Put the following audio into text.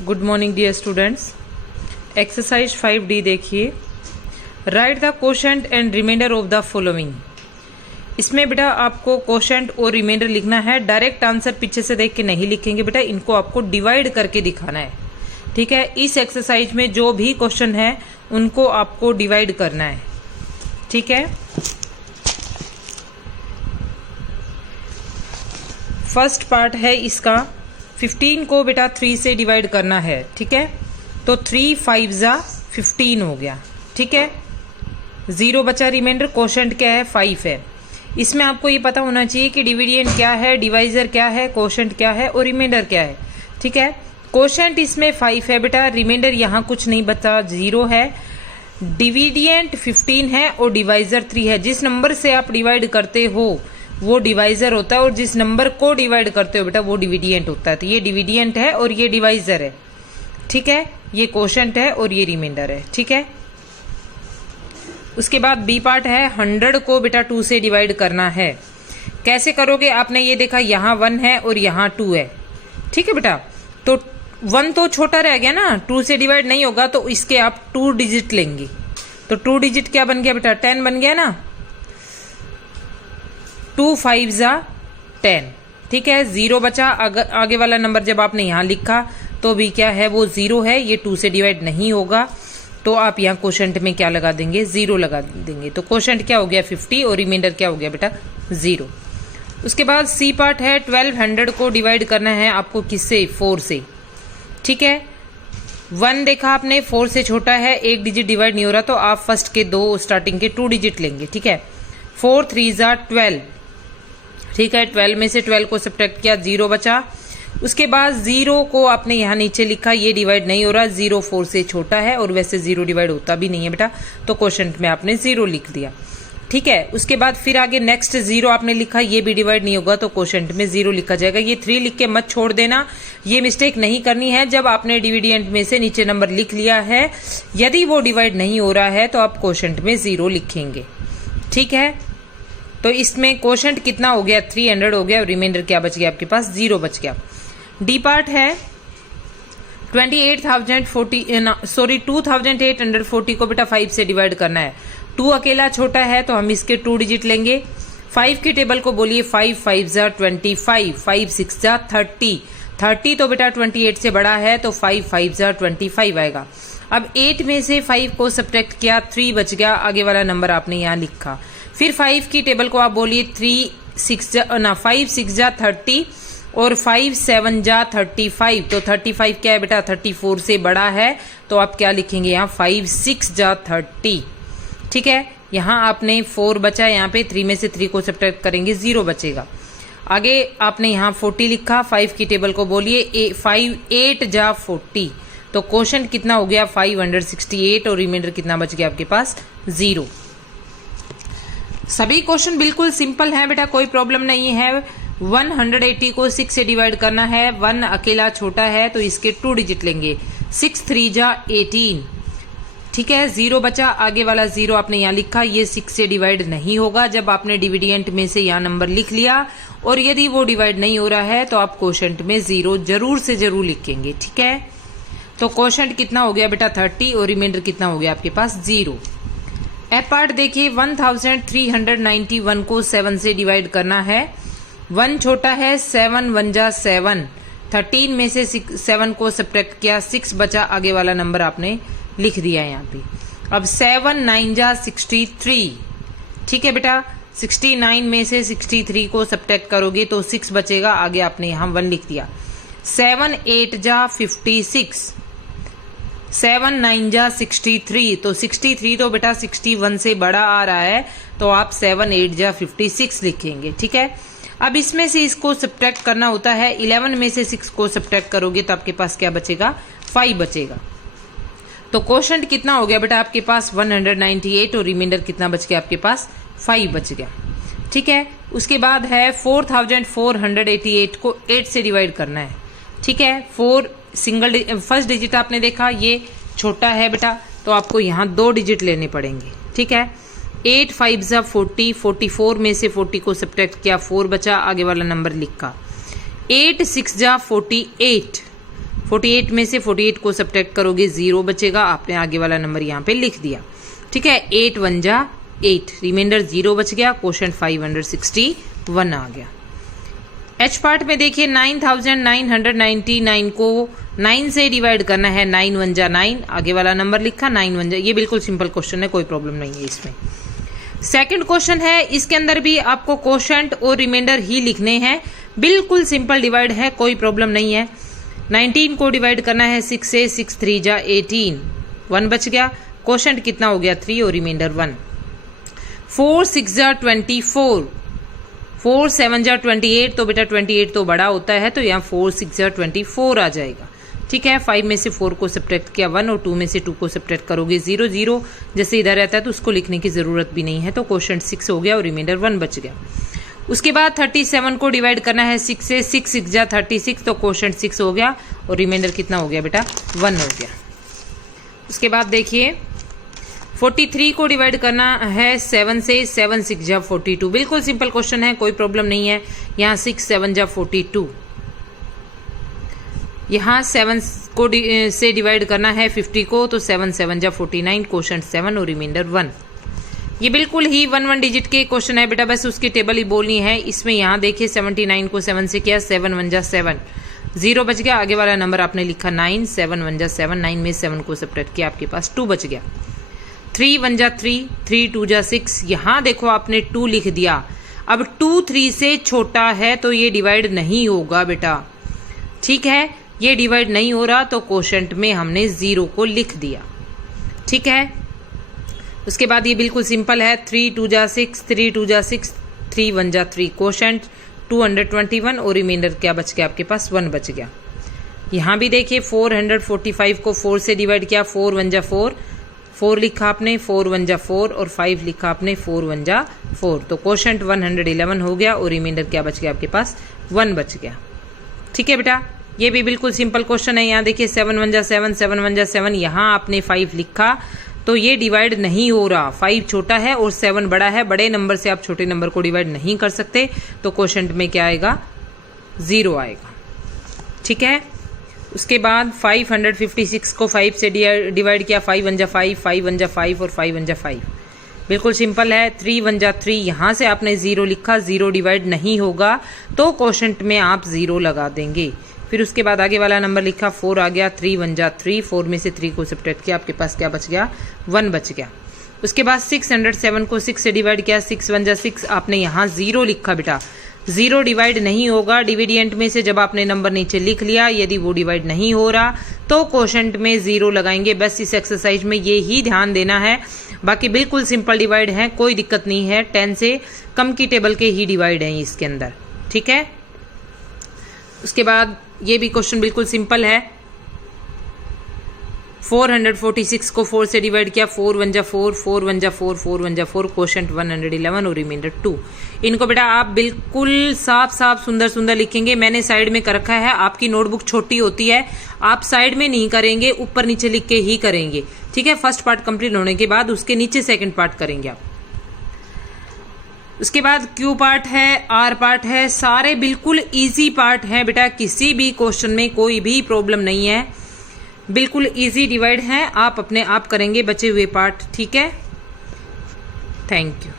Good morning dear students. Exercise 5D देखिए, right the quotient and remainder of the following. इसमें बेटा आपको quotient और रिमाइंडर लिखना है। डायरेक्ट आंसर पीछे से देख के नहीं लिखेंगे बेटा, इनको आपको डिवाइड करके दिखाना है। ठीक है, इस एक्सरसाइज में जो भी क्वेश्चन है उनको आपको डिवाइड करना है। ठीक है, फर्स्ट पार्ट है इसका, 15 को बेटा 3 से डिवाइड करना है। ठीक है, तो 3 5 जा 15 हो गया। ठीक है, 0 बचा रिमाइंडर। कोशेंट क्या है? 5 है। इसमें आपको ये पता होना चाहिए कि डिविडेंड क्या है, डिवाइजर क्या है, कोशेंट क्या है और रिमाइंडर क्या है। ठीक है, कोशेंट इसमें 5 है बेटा, रिमाइंडर यहाँ कुछ नहीं बचा, 0 है। डिविडेंड 15 है और डिवाइजर 3 है। जिस नंबर से आप डिवाइड करते हो वो डिवाइजर होता है और जिस नंबर को डिवाइड करते हो बेटा वो डिविडेंड होता है। तो ये डिविडेंड है और ये डिवाइजर है। ठीक है, ये कोशेंट है और ये रिमाइंडर है। ठीक है, उसके बाद बी पार्ट है, 100 को बेटा 2 से डिवाइड करना है। कैसे करोगे? आपने ये देखा यहाँ 1 है और यहाँ 2 है। ठीक है बेटा, तो 1 तो छोटा रह गया ना, 2 से डिवाइड नहीं होगा, तो इसके आप 2 डिजिट लेंगे। तो 2 डिजिट क्या बन गया बेटा? 10 बन गया ना। 2 5 जा 10। ठीक है, 0 बचा। आगे वाला नंबर जब आपने यहाँ लिखा तो भी क्या है, वो 0 है। ये 2 से डिवाइड नहीं होगा, तो आप यहाँ कोशेंट में क्या लगा देंगे? 0 लगा देंगे। तो कोशेंट क्या हो गया? 50 और रिमाइंडर क्या हो गया बेटा? 0। उसके बाद सी पार्ट है, 1200 को डिवाइड करना है आपको किससे? 4 से। ठीक है, 1 देखा आपने, 4 से छोटा है, एक डिजिट डिवाइड नहीं हो रहा, तो आप फर्स्ट के 2 स्टार्टिंग के 2 डिजिट लेंगे। ठीक है, 4 3 जा 12। ठीक है, 12 में से 12 को सब्ट्रैक्ट किया, 0 बचा। उसके बाद 0 को आपने यहाँ नीचे लिखा, ये डिवाइड नहीं हो रहा, 0 4 से छोटा है और वैसे 0 डिवाइड होता भी नहीं है बेटा, तो कोशेंट में आपने 0 लिख दिया। ठीक है, उसके बाद फिर आगे नेक्स्ट 0 आपने लिखा, ये भी डिवाइड नहीं होगा, तो कोशेंट में 0 लिखा जाएगा। ये 3 लिख के मत छोड़ देना, ये मिस्टेक नहीं करनी है। जब आपने डिविडेंड में से नीचे नंबर लिख लिया है, यदि वो डिवाइड नहीं हो रहा है तो आप कोशेंट में 0 लिखेंगे। ठीक है, तो इसमें कोशेंट कितना हो गया? 300 हो गया और रिमाइंडर क्या बच गया आपके पास? 0 बच गया। डी पार्ट है, 2840 को बेटा 5 से डिवाइड करना है। 2 अकेला छोटा है तो हम इसके 2 डिजिट लेंगे। 5 की टेबल को बोलिए, 5 5 जा 25, 5 6 जा 30। 30 तो बेटा 28 से बड़ा है, तो 5 5 जा 25 आएगा। अब 8 में से 5 को सब्ट्रैक्ट किया, 3 बच गया। आगे वाला नंबर आपने यहाँ लिखा। फिर 5 की टेबल को आप बोलिए, 5 6 जा 30 और 5 7 जा 35। तो 35 क्या है बेटा? 34 से बड़ा है, तो आप क्या लिखेंगे यहाँ? 5 6 जा 30। ठीक है, यहाँ आपने 4 बचा, यहाँ पे 3 में से 3 को सब्ट्रैक्ट करेंगे, 0 बचेगा। आगे आपने यहाँ 40 लिखा, 5 की टेबल को बोलिए, 5 8 जा 40। तो कोशेंट कितना हो गया? 568 और रिमाइंडर कितना बच गया आपके पास? 0। सभी क्वेश्चन बिल्कुल सिंपल है बेटा, कोई प्रॉब्लम नहीं है। 180 को 6 से डिवाइड करना है। 1 अकेला छोटा है तो इसके 2 डिजिट लेंगे। 6 3 जा 18। ठीक है, 0 बचा। आगे वाला 0 आपने यहाँ लिखा, ये 6 से डिवाइड नहीं होगा। जब आपने डिविडेंड में से यहाँ नंबर लिख लिया और यदि वो डिवाइड नहीं हो रहा है तो आप कोशेंट में 0 जरूर से जरूर लिखेंगे। ठीक है, तो कोशेंट कितना हो गया बेटा? 30 और रिमाइंडर कितना हो गया आपके पास? 0। ए पार्ट देखिए, 1391 को 7 से डिवाइड करना है। 1 छोटा है, 7 1 जा 7। 13 में से 7 को सब्ट्रैक्ट किया, 6 बचा। आगे वाला नंबर आपने लिख दिया यहाँ पे। अब 7 9 जा 63। ठीक है बेटा, 69 में से 63 को सब्ट्रैक्ट करोगे तो 6 बचेगा। आगे आपने यहाँ 1 लिख दिया। 7 8 जा 56। 7 9 जा 63। तो 63 तो बेटा 61 से बड़ा आ रहा है, तो आप 7 8 जा 56 लिखेंगे। ठीक है, अब इसमें से इसको सब्ट्रैक्ट करना होता है। 11 में से 6 को सब्ट्रैक्ट करोगे तो आपके पास क्या बचेगा? 5 बचेगा। तो कोशेंट कितना हो गया बेटा आपके पास? 198 और रिमाइंडर कितना बच गया आपके पास? 5 बच गया। ठीक है, उसके बाद है 4488 को 8 से डिवाइड करना है। ठीक है, 4 सिंगल फर्स्ट डिजिट आपने देखा, ये छोटा है बेटा, तो आपको यहाँ 2 डिजिट लेने पड़ेंगे। ठीक है, 8 5 जा 40। 44 में से 40 को सब्ट्रैक्ट किया, 4 बचा। आगे वाला नंबर लिखा। 8 6 जा 48। 48 में से 48 को सब्ट्रैक्ट करोगे 0 बचेगा, आपने आगे वाला नंबर यहाँ पे लिख दिया। ठीक है, 8 1 जा 8, रिमाइंडर 0 बच गया, क्वोशंट 561 आ गया। एच पार्ट में देखिए 9999 को 9 से डिवाइड करना है, 9 1 जा 9, आगे वाला नंबर लिखा, 9 1 जा, ये बिल्कुल सिंपल क्वेश्चन है, कोई प्रॉब्लम नहीं है इसमें। सेकंड क्वेश्चन है, इसके अंदर भी आपको क्वोशंट और रिमाइंडर ही लिखने हैं, बिल्कुल सिंपल डिवाइड है, कोई प्रॉब्लम नहीं है। 19 को डिवाइड करना है 6 से, 6 3 जा 18, 1 बच गया, क्वोशंट कितना हो गया 3 और रिमाइंडर 1। 4 6 जा 24, 4 7 जा 28, तो बेटा 28 तो बड़ा होता है, तो यहाँ 4 6 जा 24 आ जाएगा। ठीक है, 5 में से 4 को सब्ट्रैक्ट किया 1 और 2 में से 2 को सब्ट्रैक्ट करोगे 0 0, जैसे इधर रहता है तो उसको लिखने की जरूरत भी नहीं है, तो क्वोशंट 6 हो गया और रिमाइंडर 1 बच गया। उसके बाद 37 को डिवाइड करना है 6 से, 6 6 जा 36, तो क्वोशंट 6 हो गया और रिमाइंडर कितना हो गया बेटा 1 हो गया। उसके बाद देखिए 43 को डिवाइड करना है 7 से, 7 6 जा 42, बिल्कुल सिंपल क्वेश्चन है, कोई प्रॉब्लम नहीं है। यहाँ 6 7 जा 42, यहाँ 7 को से डिवाइड करना है 50 को, तो 7 7 जा 49, क्वोशंट 7 और रिमाइंडर 1। ये बिल्कुल ही 1 डिजिट के क्वेश्चन है बेटा, बस उसकी टेबल ही बोलनी है। इसमें यहाँ देखिए 79 को 7 से किया, 7 1 जा 7, 0 बच गया, आगे वाला नंबर आपने लिखा 9, 7 1 जा 7, 9 में 7 को सब्ट्रैक्ट किया, आपके पास 2 बच गया। 3 1 जा 3, 3 2 जा 6, यहाँ देखो आपने 2 लिख दिया। अब 2 3 से छोटा है तो ये डिवाइड नहीं होगा बेटा। ठीक है, ये डिवाइड नहीं हो रहा तो क्वोशंट में हमने 0 को लिख दिया। ठीक है, उसके बाद ये बिल्कुल सिंपल है, 3 2 जा 6, 3 2 जा 6, 3 1 जा 3, क्वोशंट 221 और रिमाइंडर क्या बच गया आपके पास 1 बच गया। यहाँ भी देखिए 445 को 4 से डिवाइड किया, 4 1 जा 4, 4 लिखा आपने, 4 1 जा 4 और 5 लिखा आपने, 4 1 जा 4, तो क्वोशंट 111 हो गया और रिमाइंडर क्या बच गया आपके पास 1 बच गया। ठीक है बेटा, ये भी बिल्कुल सिंपल क्वेश्चन है। यहाँ देखिए 7 1 जा 7, 7 1 जा 7, यहाँ आपने 5 लिखा तो ये डिवाइड नहीं हो रहा, 5 छोटा है और 7 बड़ा है, बड़े नंबर से आप छोटे नंबर को डिवाइड नहीं कर सकते, तो क्वोशंट में क्या आएगा 0 आएगा। ठीक है, उसके बाद 556 को 5 से डिवाइड किया, 5 1 जा 5, 5 1 जा 5 और 5 1 जा 5, बिल्कुल सिंपल है। 3 1 जा 3, यहाँ से आपने 0 लिखा, 0 डिवाइड नहीं होगा तो क्वोशंट में आप 0 लगा देंगे। फिर उसके बाद आगे वाला नंबर लिखा, 4 आ गया, 3 1 जा 3, 4 में से 3 को सब्ट्रैक्ट किया, आपके पास क्या बच गया 1 बच गया। उसके बाद 607 को 6 से डिवाइड किया, 6 1 जा 6, आपने यहाँ 0 लिखा बेटा, 0 डिवाइड नहीं होगा। डिविडेंट में से जब आपने नंबर नीचे लिख लिया, यदि वो डिवाइड नहीं हो रहा तो क्वोशंट में 0 लगाएंगे। बस इस एक्सरसाइज में ये ही ध्यान देना है, बाकी बिल्कुल सिंपल डिवाइड है, कोई दिक्कत नहीं है। 10 से कम की टेबल के ही डिवाइड हैं इसके अंदर। ठीक है, उसके बाद ये भी क्वेश्चन बिल्कुल सिंपल है। 446 को 4 से डिवाइड किया, 4 1 जा 4, 4 1 जा 4, 4 1 जा 4, क्वोशंट 111 और रिमाइंडर 2। इनको बेटा आप बिल्कुल साफ साफ सुंदर सुंदर लिखेंगे। मैंने साइड में कर रखा है, आपकी नोटबुक छोटी होती है, आप साइड में नहीं करेंगे, ऊपर नीचे लिख के ही करेंगे। ठीक है, फर्स्ट पार्ट कंप्लीट होने के बाद उसके नीचे सेकंड पार्ट करेंगे आप। उसके बाद क्यू पार्ट है, आर पार्ट है, सारे बिल्कुल इजी पार्ट है बेटा, किसी भी क्वेश्चन में कोई भी प्रॉब्लम नहीं है, बिल्कुल इजी डिवाइड है, आप अपने आप करेंगे बचे हुए पार्ट। ठीक है, थैंक यू।